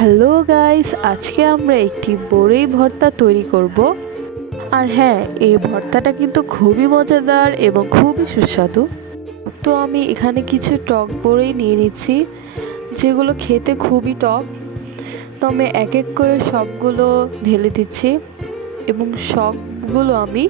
Hello guys, আজকে আমরা একটি বড়ই ভর্তা তৈরি করব। আর হ্যাঁ, এই ভর্তাটা কিন্তু খুবই মজাদার এবং খুবই সুস্বাদু। তো আমি এখানে কিছু টক বড়ই নিয়ে নিচ্ছি, যেগুলো খেতে খুবই টক। তো আমি এক এক করে সবগুলো ঢেলে দিচ্ছি এবং সবগুলো আমি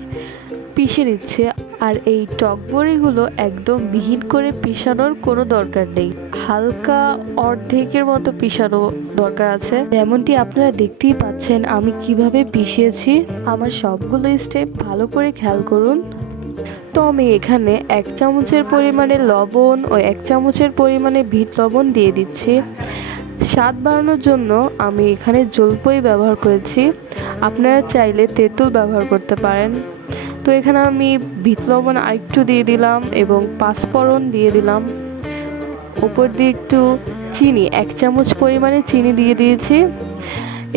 পিষে নিচ্ছি। আর এই টক বড়িগুলো একদম মিহিন করে পিষানোর কোনো দরকার নেই, হালকা অর্ধেকের মতো পিষানো দরকার আছে। যেমনটি আপনারা দেখতেই পাচ্ছেন আমি কিভাবে পিষিয়েছি। আমার সবগুলো স্টেপ ভালো করে খেয়াল করুন। তো আমি এখানে 1 চামচের পরিমাণে লবণ ও 1 চামচের পরিমাণে বিট লবণ দিয়ে দিচ্ছি। স্বাদ বাড়ানোর জন্য আমি এখানে জলপাই ব্যবহার করেছি, আপনারা চাইলে তেঁতুল ব্যবহার করতে পারেন। তো এখানে আমি বিট লবণ আরেকটু দিয়ে দিলাম এবং পাঁচফোড়ন দিয়ে দিলাম। উপর দিয়ে একটু চিনি, 1 চামচ পরিমাণে চিনি দিয়ে দিয়েছি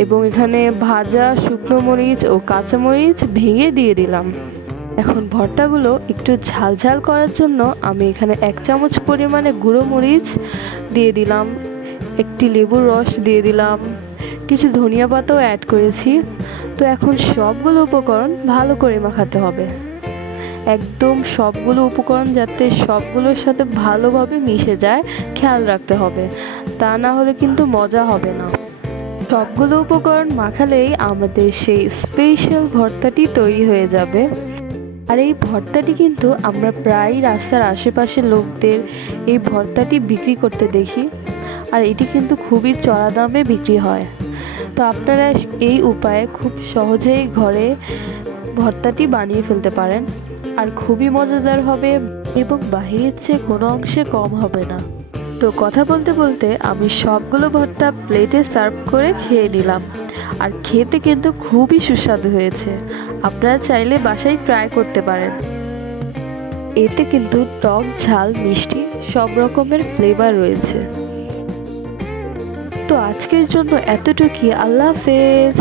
এবং এখানে ভাজা শুকনো মরিচ ও কাঁচামরিচ ভেঙে দিয়ে দিলাম। এখন ভর্তাগুলো একটু ঝাল ঝাল করার জন্য আমি এখানে 1 চামচ পরিমাণে গুঁড়ো মরিচ দিয়ে দিলাম, একটি লেবুর রস দিয়ে দিলাম, কিছু ধনিয়া পাতাও অ্যাড করেছি। তো এখন সবগুলো উপকরণ ভালো করে মাখাতে হবে, একদম সবগুলো উপকরণ যাতে সবগুলোর সাথে ভালোভাবে মিশে যায় খেয়াল রাখতে হবে, তা না হলে কিন্তু মজা হবে না। সবগুলো উপকরণ মাখালেই আমাদের সেই স্পেশাল ভর্তাটি তৈরি হয়ে যাবে। আর এই ভর্তাটি কিন্তু আমরা প্রায় রাস্তার আশেপাশের লোকদের এই ভর্তাটি বিক্রি করতে দেখি, আর এটি কিন্তু খুবই চড়া দামে বিক্রি হয়। তো আপনারা এই উপায়ে খুব সহজেই ঘরে ভর্তাটি বানিয়ে ফেলতে পারেন, আর খুবই মজাদার হবে এবং বাহিরের চেয়ে কোনো অংশে কম হবে না। তো কথা বলতে বলতে আমি সবগুলো ভর্তা প্লেটে সার্ভ করে খেয়ে নিলাম, আর খেতে কিন্তু খুবই সুস্বাদু হয়েছে। আপনারা চাইলে বাসায় ট্রাই করতে পারেন। এতে কিন্তু টক ঝাল মিষ্টি সব রকমের ফ্লেভার রয়েছে। তো আজকের জন্য এতটুকুই। আল্লাহ হাফেজ।